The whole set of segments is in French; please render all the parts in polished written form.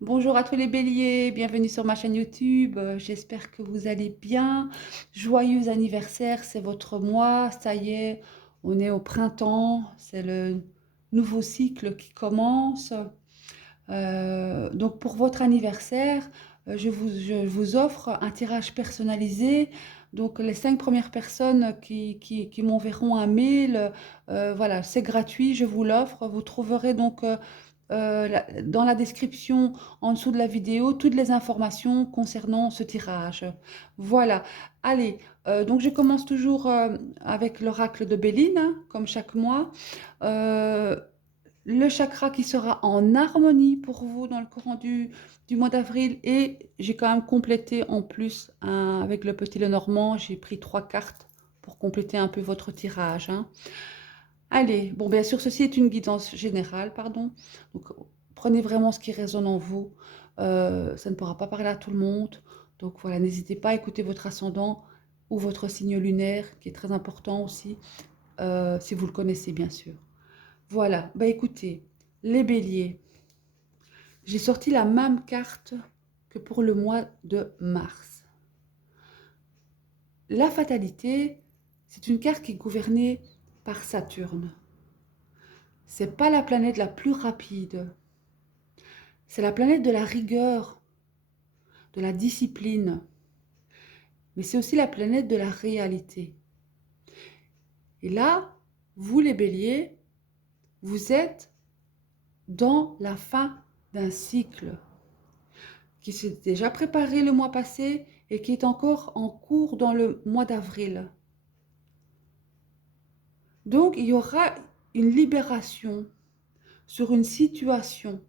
Bonjour à tous les béliers, bienvenue sur ma chaîne YouTube. J'espère que vous allez bien. Joyeux anniversaire, c'est votre mois, ça y est, on est au printemps, c'est le nouveau cycle qui commence. Donc pour votre anniversaire, je vous offre un tirage personnalisé. Donc les 5 premières personnes qui m'enverront un mail, voilà, c'est gratuit, je vous l'offre. Vous trouverez donc dans la description en dessous de la vidéo toutes les informations concernant ce tirage. Voilà, allez, donc je commence toujours avec l'oracle de Béline, hein, comme chaque mois. Euh, le chakra qui sera en harmonie pour vous dans le courant du mois d'avril. Et j'ai quand même complété en plus avec le petit Lenormand, j'ai pris 3 cartes pour compléter un peu votre tirage, hein. Allez, bon, bien sûr, ceci est une guidance générale, pardon. Donc, prenez vraiment ce qui résonne en vous. Ça ne pourra pas parler à tout le monde. Donc, voilà, n'hésitez pas à écouter votre ascendant ou votre signe lunaire, qui est très important aussi, si vous le connaissez, bien sûr. Voilà, bah écoutez, les béliers, j'ai sorti la même carte que pour le mois de mars. La fatalité, c'est une carte qui est gouvernée par Saturne. C'est pas la planète la plus rapide. C'est la planète de la rigueur, de la discipline, mais c'est aussi la planète de la réalité. Et là, vous les béliers, vous êtes dans la fin d'un cycle qui s'est déjà préparé le mois passé et qui est encore en cours dans le mois d'avril. Donc, il y aura une libération sur une situation.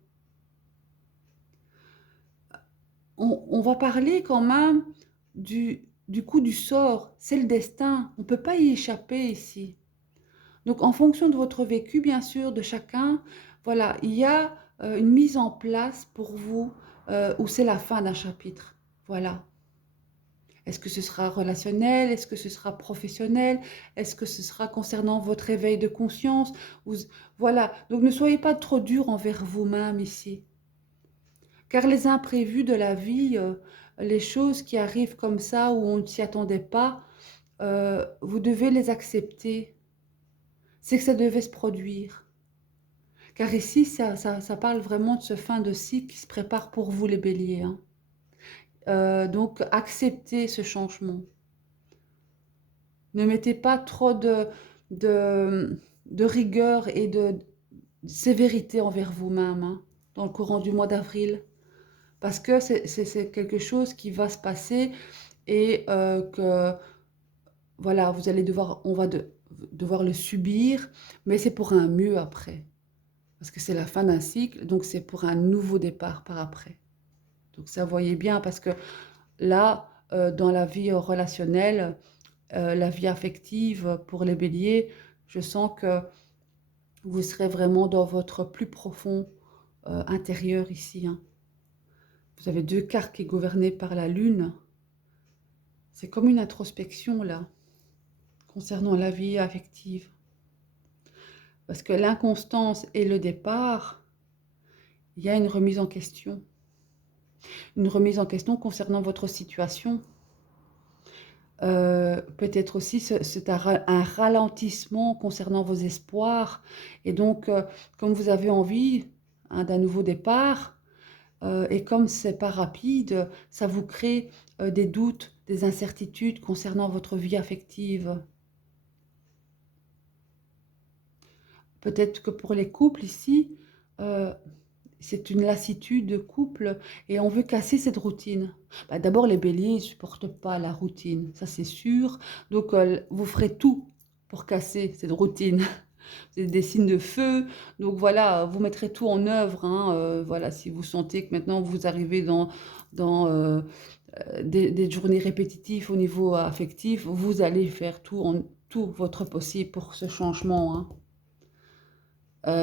On va parler quand même du coup du sort, c'est le destin, on ne peut pas y échapper ici. Donc en fonction de votre vécu, bien sûr, de chacun, voilà, il y a une mise en place pour vous où c'est la fin d'un chapitre. Voilà. Est-ce que ce sera relationnel? Est-ce que ce sera professionnel? Est-ce que ce sera concernant votre éveil de conscience? Voilà. Donc ne soyez pas trop dur envers vous-même ici. Car les imprévus de la vie, les choses qui arrivent comme ça où on ne s'y attendait pas, vous devez les accepter. C'est que ça devait se produire. Car ici, ça parle vraiment de ce fin de cycle qui se prépare pour vous les béliers, hein. Donc acceptez ce changement. Ne mettez pas trop de, de rigueur et de sévérité envers vous-même, hein, dans le courant du mois d'avril. Parce que c'est quelque chose qui va se passer et que voilà, vous allez devoir le subir, mais c'est pour un mieux après. Parce que c'est la fin d'un cycle, donc c'est pour un nouveau départ par après. Donc ça, voyez bien, parce que là, dans la vie relationnelle, la vie affective pour les béliers, je sens que vous serez vraiment dans votre plus profond intérieur ici, hein. Vous avez 2 cartes qui sont gouvernées par la lune. C'est comme une introspection là, concernant la vie affective. Parce que l'inconstance et le départ, il y a une remise en question. Une remise en question concernant votre situation. Peut-être aussi c'est un ralentissement concernant vos espoirs. Et donc, comme vous avez envie, hein, d'un nouveau départ, et comme c'est pas rapide, ça vous crée des doutes, des incertitudes concernant votre vie affective. Peut-être que pour les couples ici, euh, c'est une lassitude de couple et on veut casser cette routine. Bah, d'abord, les béliers ne supportent pas la routine, ça c'est sûr. Donc, vous ferez tout pour casser cette routine. Vous êtes des signes de feu, donc voilà, vous mettrez tout en œuvre, hein, voilà, si vous sentez que maintenant vous arrivez dans des journées répétitives au niveau affectif, vous allez faire tout votre possible pour ce changement, hein.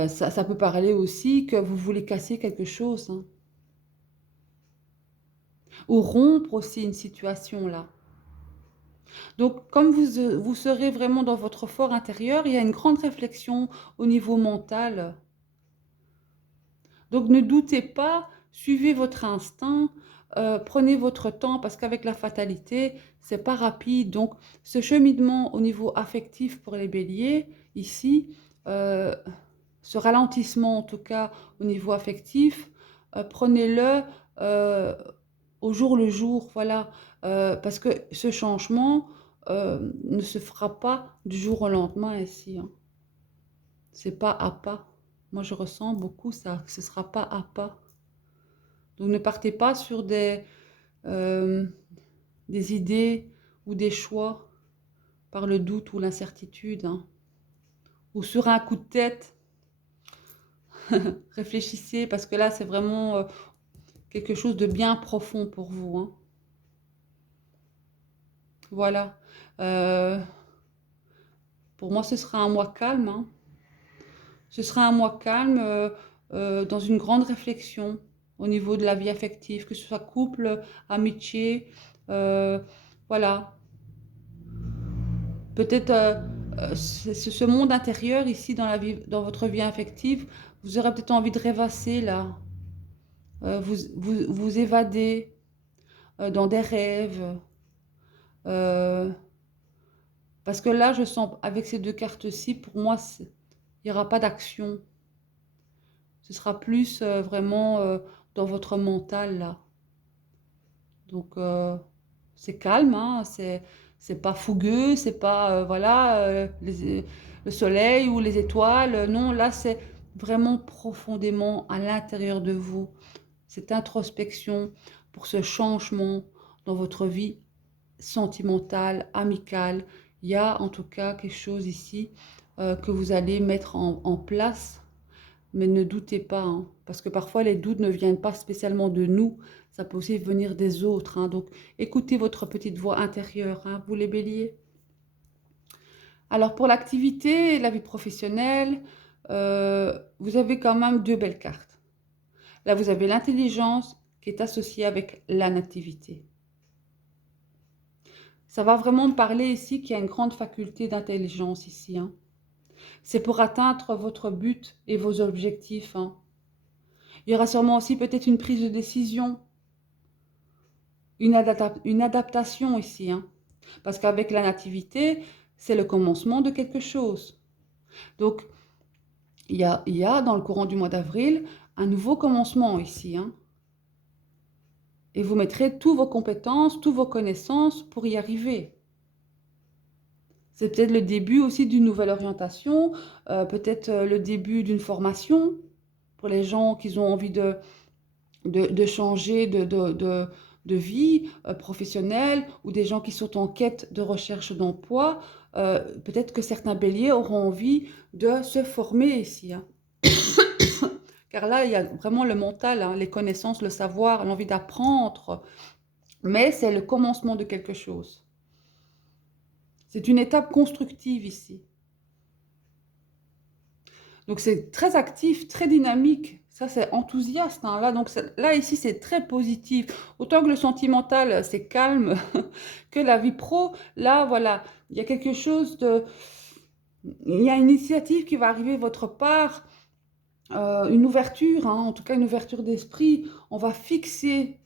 Ça peut parler aussi que vous voulez casser quelque chose, hein, ou rompre aussi une situation là. Donc, comme vous serez vraiment dans votre fort intérieur, il y a une grande réflexion au niveau mental. Donc, ne doutez pas suivez votre instinct, prenez votre temps parce qu'avec la fatalité, c'est pas rapide. Donc, ce cheminement au niveau affectif pour les béliers, ici, euh, ce ralentissement en tout cas au niveau affectif, prenez-le euh, au jour le jour, voilà, parce que ce changement ne se fera pas du jour au lendemain ici, hein. C'est pas à pas. Moi, je ressens beaucoup ça, que ce sera pas à pas. Donc, ne partez pas sur euh, des idées ou des choix par le doute ou l'incertitude, hein, ou sur un coup de tête. Réfléchissez, parce que là, c'est vraiment quelque chose de bien profond pour vous, hein. Voilà. Euh, pour moi, ce sera un mois calme, hein. Ce sera un mois calme dans une grande réflexion au niveau de la vie affective, que ce soit couple, amitié, euh, voilà. Peut-être ce monde intérieur ici dans la vie, dans votre vie affective, vous aurez peut-être envie de rêvasser là, vous évader dans des rêves. euh, Parce que là, je sens, avec ces deux cartes-ci, pour moi, il n'y aura pas d'action. Ce sera plus vraiment dans votre mental, là. Donc, c'est calme, hein, c'est pas fougueux, c'est pas, voilà, le soleil ou les étoiles. Non, là, c'est vraiment profondément à l'intérieur de vous. Cette introspection pour ce changement dans votre vie sentimentale, amicale. Il y a en tout cas quelque chose ici que vous allez mettre en place, mais ne doutez pas, hein, parce que parfois les doutes ne viennent pas spécialement de nous, ça peut aussi venir des autres, hein. Donc écoutez votre petite voix intérieure, hein, vous les béliers. Alors pour l'activité et la vie professionnelle, vous avez quand même deux belles cartes. Là, vous avez l'intelligence qui est associée avec la nativité. Ça va vraiment me parler ici qu'il y a une grande faculté d'intelligence ici, hein. C'est pour atteindre votre but et vos objectifs, hein. Il y aura sûrement aussi peut-être une prise de décision, une adaptation ici, hein. Parce qu'avec la nativité, c'est le commencement de quelque chose. Donc, il y a dans le courant du mois d'avril un nouveau commencement ici, hein. Et vous mettrez toutes vos compétences, toutes vos connaissances pour y arriver. C'est peut-être le début aussi d'une nouvelle orientation, peut-être le début d'une formation pour les gens qui ont envie de changer de vie professionnelle ou des gens qui sont en quête de recherche d'emploi. Peut-être que certains béliers auront envie de se former ici, hein. Car là, il y a vraiment le mental, hein, les connaissances, le savoir, l'envie d'apprendre, mais c'est le commencement de quelque chose. C'est une étape constructive ici. Donc c'est très actif, très dynamique. Ça, c'est enthousiaste, hein, là. Donc là, ici, c'est très positif. Autant que le sentimental, c'est calme, que la vie pro, là, voilà, il y a quelque chose de... Il y a une initiative qui va arriver de votre part, une ouverture, hein, en tout cas une ouverture d'esprit. On va fixer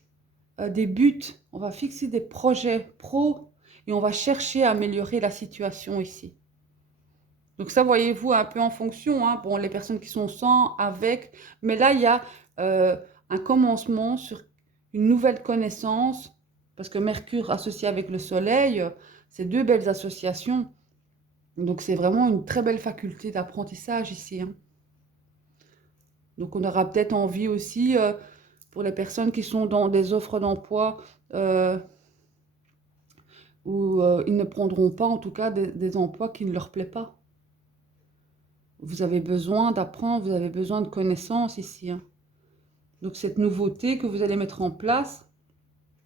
des buts, on va fixer des projets pro et on va chercher à améliorer la situation ici. Donc ça, voyez-vous, un peu en fonction, hein, bon, les personnes qui sont sans, avec, mais là, il y a un commencement sur une nouvelle connaissance, parce que Mercure associé avec le Soleil, c'est deux belles associations. Donc c'est vraiment une très belle faculté d'apprentissage ici, hein. Donc on aura peut-être envie aussi, pour les personnes qui sont dans des offres d'emploi, euh, où ils ne prendront pas en tout cas des emplois qui ne leur plaisent pas. Vous avez besoin d'apprendre, vous avez besoin de connaissances ici, hein. Donc cette nouveauté que vous allez mettre en place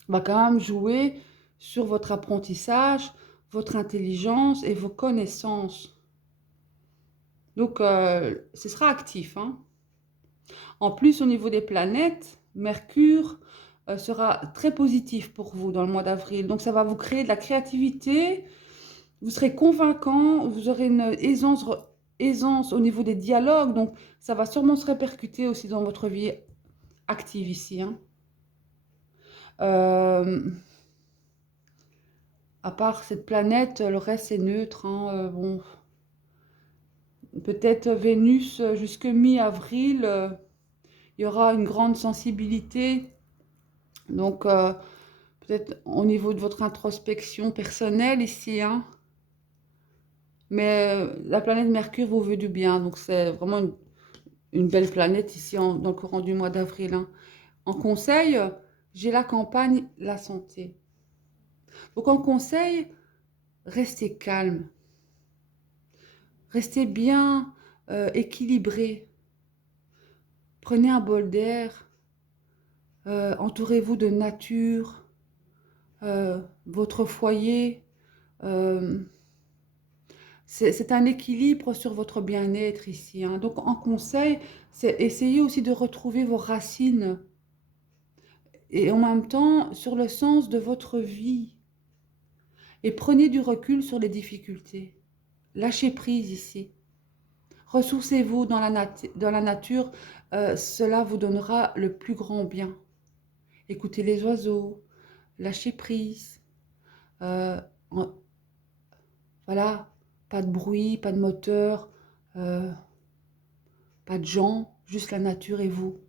va quand même jouer sur votre apprentissage, votre intelligence et vos connaissances. Donc ce sera actif, hein. En plus, au niveau des planètes, Mercure sera très positif pour vous dans le mois d'avril. Donc ça va vous créer de la créativité, vous serez convaincant, vous aurez une aisance au niveau des dialogues, donc ça va sûrement se répercuter aussi dans votre vie active ici, hein. Euh, à part cette planète, le reste est neutre, hein. Bon, peut-être Vénus jusque mi-avril, il y aura une grande sensibilité. Donc, peut-être au niveau de votre introspection personnelle ici, hein. Mais la planète Mercure vous veut du bien. Donc, c'est vraiment une belle planète ici dans le courant du mois d'avril, hein. En conseil, j'ai la campagne, la santé. Donc, en conseil, restez calme, restez bien équilibré. Prenez un bol d'air, entourez-vous de nature, votre foyer. euh, c'est un équilibre sur votre bien-être ici, hein. Donc en conseil, c'est essayer aussi de retrouver vos racines et en même temps sur le sens de votre vie. Et prenez du recul sur les difficultés. Lâchez prise ici. Ressourcez-vous dans la nature, cela vous donnera le plus grand bien. Écoutez les oiseaux, lâchez prise. euh, en- voilà, pas de bruit, pas de moteur, euh, pas de gens, juste la nature et vous.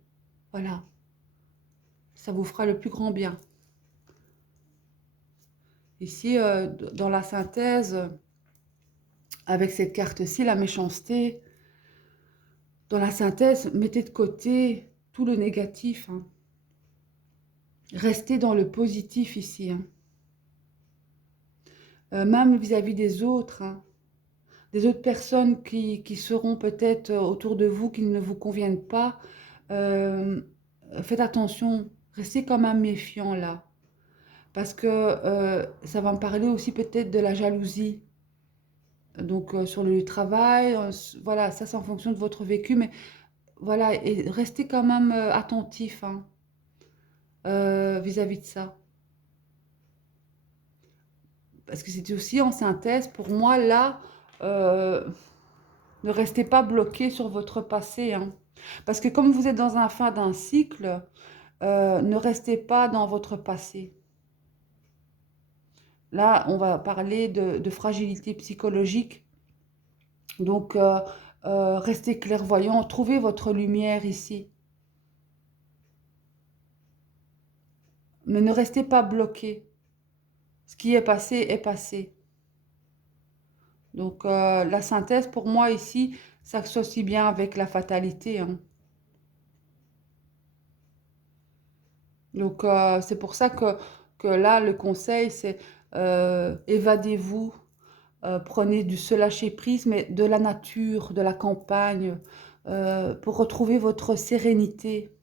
Voilà, ça vous fera le plus grand bien. Ici, dans la synthèse, avec cette carte-ci, la méchanceté, dans la synthèse, mettez de côté tout le négatif, hein. Restez dans le positif ici, hein. Même vis-à-vis des autres, hein. Des autres personnes qui seront peut-être autour de vous, qui ne vous conviennent pas. Euh, faites attention, restez quand même méfiant là. Parce que ça va me parler aussi peut-être de la jalousie. Donc sur le travail, voilà, ça c'est en fonction de votre vécu, mais voilà, et restez quand même attentif, hein, vis-à-vis de ça. Parce que c'est aussi en synthèse, pour moi, là, euh, ne restez pas bloqué sur votre passé, hein. Parce que comme vous êtes dans un fin d'un cycle, ne restez pas dans votre passé. Là, on va parler de fragilité psychologique. Donc, restez clairvoyant, trouvez votre lumière ici. Mais ne restez pas bloqué. Ce qui est passé est passé. Donc, la synthèse, pour moi, ici, s'associe bien avec la fatalité, hein. Donc, c'est pour ça que là, le conseil, c'est évadez-vous, prenez du se lâcher prise, mais de la nature, de la campagne, pour retrouver votre sérénité.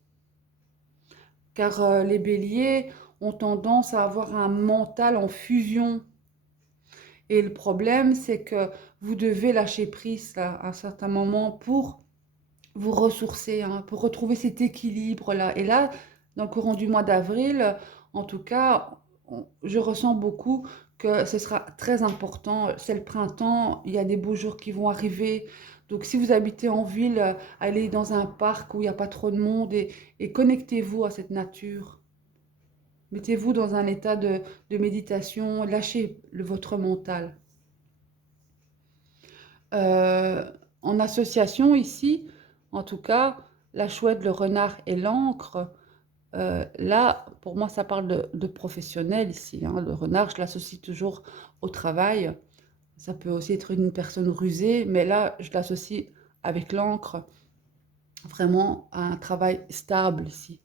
Car les béliers ont tendance à avoir un mental en fusion. Et le problème, c'est que vous devez lâcher prise là, à un certain moment pour vous ressourcer, hein, pour retrouver cet équilibre-là. Et là, dans le courant du mois d'avril, en tout cas, je ressens beaucoup que ce sera très important. C'est le printemps, il y a des beaux jours qui vont arriver. Donc, si vous habitez en ville, allez dans un parc où il n'y a pas trop de monde et connectez-vous à cette nature. Mettez-vous dans un état de méditation, lâchez votre mental. Euh, en association ici, en tout cas, la chouette, le renard et l'encre, là, pour moi, ça parle de professionnel ici, hein. Le renard, je l'associe toujours au travail. Ça peut aussi être une personne rusée, mais là, je l'associe avec l'encre, vraiment à un travail stable ici.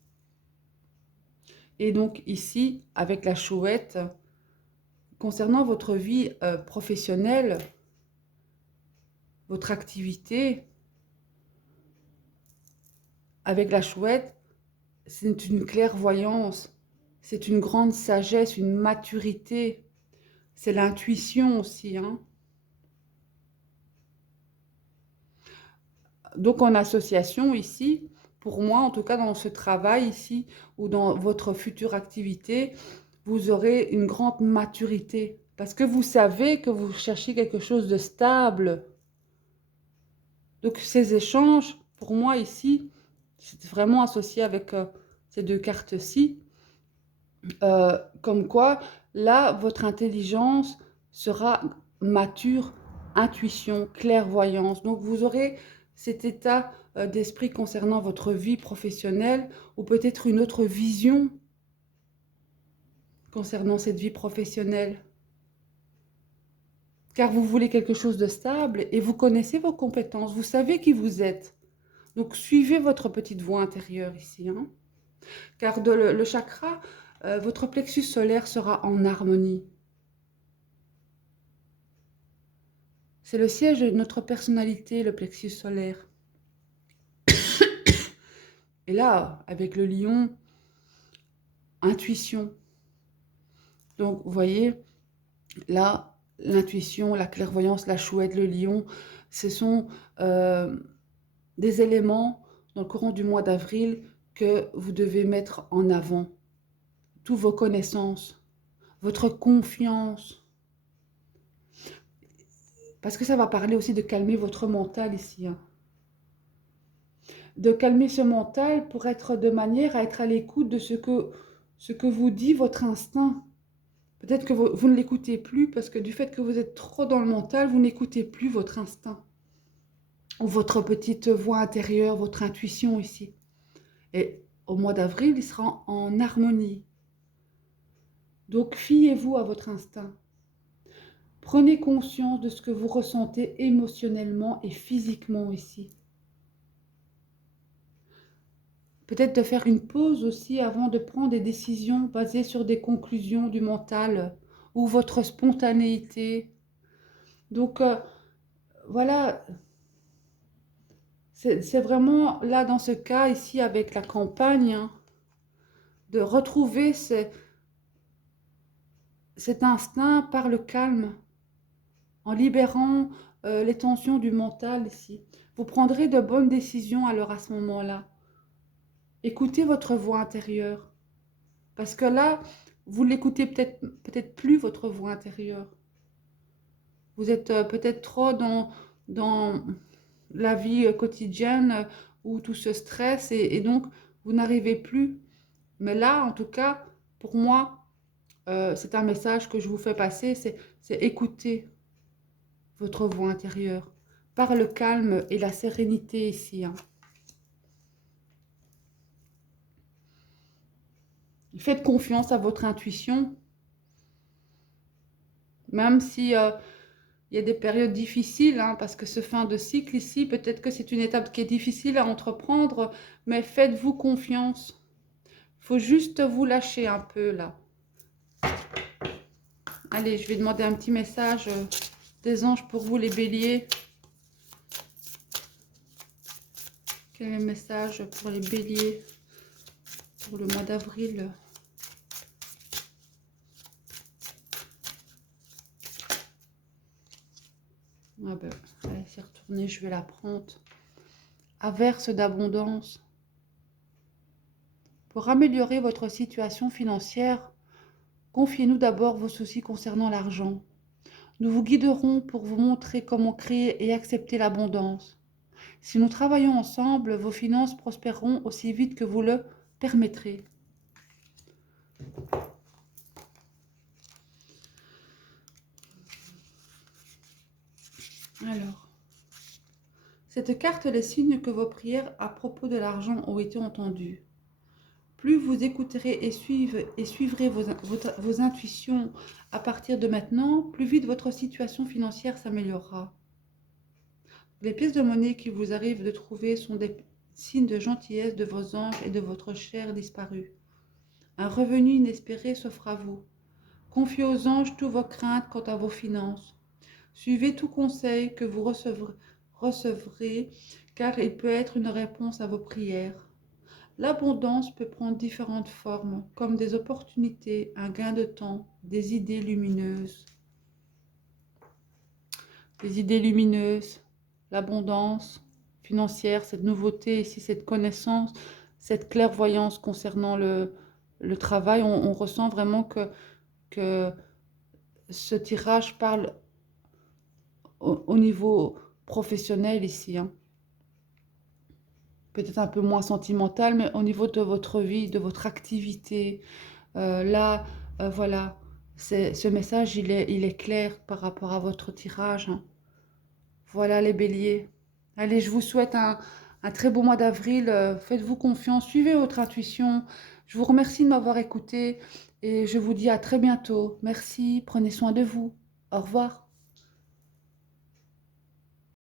Et donc ici, avec la chouette, concernant votre vie professionnelle, votre activité, avec la chouette, c'est une clairvoyance, c'est une grande sagesse, une maturité, c'est l'intuition aussi, hein. Donc en association ici, pour moi, en tout cas dans ce travail ici, ou dans votre future activité, vous aurez une grande maturité. Parce que vous savez que vous cherchez quelque chose de stable. Donc ces échanges, pour moi ici, C'est vraiment associé avec ces deux cartes-ci. Comme quoi, là, votre intelligence sera mature, intuition, clairvoyance. Donc, vous aurez cet état d'esprit concernant votre vie professionnelle ou peut-être une autre vision concernant cette vie professionnelle. Car vous voulez quelque chose de stable et vous connaissez vos compétences, vous savez qui vous êtes. Donc, suivez votre petite voix intérieure ici, hein. Car le chakra, votre plexus solaire sera en harmonie. C'est le siège de notre personnalité, le plexus solaire. Et là, avec le lion, intuition. Donc, vous voyez, là, l'intuition, la clairvoyance, la chouette, le lion, ce sont des éléments dans le courant du mois d'avril que vous devez mettre en avant. Toutes vos connaissances, votre confiance. Parce que ça va parler aussi de calmer votre mental ici, hein. De calmer ce mental pour être de manière à être à l'écoute de ce que vous dit votre instinct. Peut-être que vous ne l'écoutez plus parce que du fait que vous êtes trop dans le mental, vous n'écoutez plus votre instinct. Ou votre petite voix intérieure, votre intuition ici. Et au mois d'avril, il sera en harmonie. Donc, fiez-vous à votre instinct. Prenez conscience de ce que vous ressentez émotionnellement et physiquement ici. Peut-être de faire une pause aussi avant de prendre des décisions basées sur des conclusions du mental ou votre spontanéité. Donc, voilà, c'est vraiment là dans ce cas ici avec la campagne, hein, de retrouver cet instinct par le calme, en libérant les tensions du mental ici. Vous prendrez de bonnes décisions alors à ce moment-là. Écoutez votre voix intérieure. Parce que là, vous l'écoutez peut-être plus, votre voix intérieure. Vous êtes peut-être trop dans la vie quotidienne où tout se stresse et donc vous n'arrivez plus. Mais là, en tout cas, pour moi, c'est un message que je vous fais passer, c'est écouter votre voix intérieure par le calme et la sérénité ici, hein. Faites confiance à votre intuition, même si il y a des périodes difficiles, hein, parce que ce fin de cycle ici, peut-être que c'est une étape qui est difficile à entreprendre, mais faites-vous confiance. Il faut juste vous lâcher un peu là. Allez, je vais demander un petit message des anges pour vous les béliers. Quel est le message pour les béliers pour le mois d'avril? Ah ben, allez, c'est retourné, je vais la prendre. Averse d'abondance. Pour améliorer votre situation financière, confiez-nous d'abord vos soucis concernant l'argent. Nous vous guiderons pour vous montrer comment créer et accepter l'abondance. Si nous travaillons ensemble, vos finances prospéreront aussi vite que vous le permettrez. Alors, cette carte les signe que vos prières à propos de l'argent ont été entendues. Plus vous écouterez et suivrez vos intuitions à partir de maintenant, plus vite votre situation financière s'améliorera. Les pièces de monnaie qui vous arrivent de trouver sont des signes de gentillesse de vos anges et de votre chair disparue. Un revenu inespéré s'offre à vous. Confiez aux anges toutes vos craintes quant à vos finances. Suivez tout conseil que vous recevrez, car il peut être une réponse à vos prières. L'abondance peut prendre différentes formes, comme des opportunités, un gain de temps, des idées lumineuses. Des idées lumineuses, l'abondance financière, cette nouveauté ici, cette connaissance, cette clairvoyance concernant le travail. On ressent vraiment que ce tirage parle au niveau professionnel ici, hein. peut-être un peu moins sentimental, mais au niveau de votre vie, de votre activité. Là, voilà, ce message, il est clair par rapport à votre tirage, hein. Voilà les béliers. Allez, je vous souhaite un très beau mois d'avril. Faites-vous confiance, suivez votre intuition. Je vous remercie de m'avoir écouté et je vous dis à très bientôt. Merci, prenez soin de vous. Au revoir.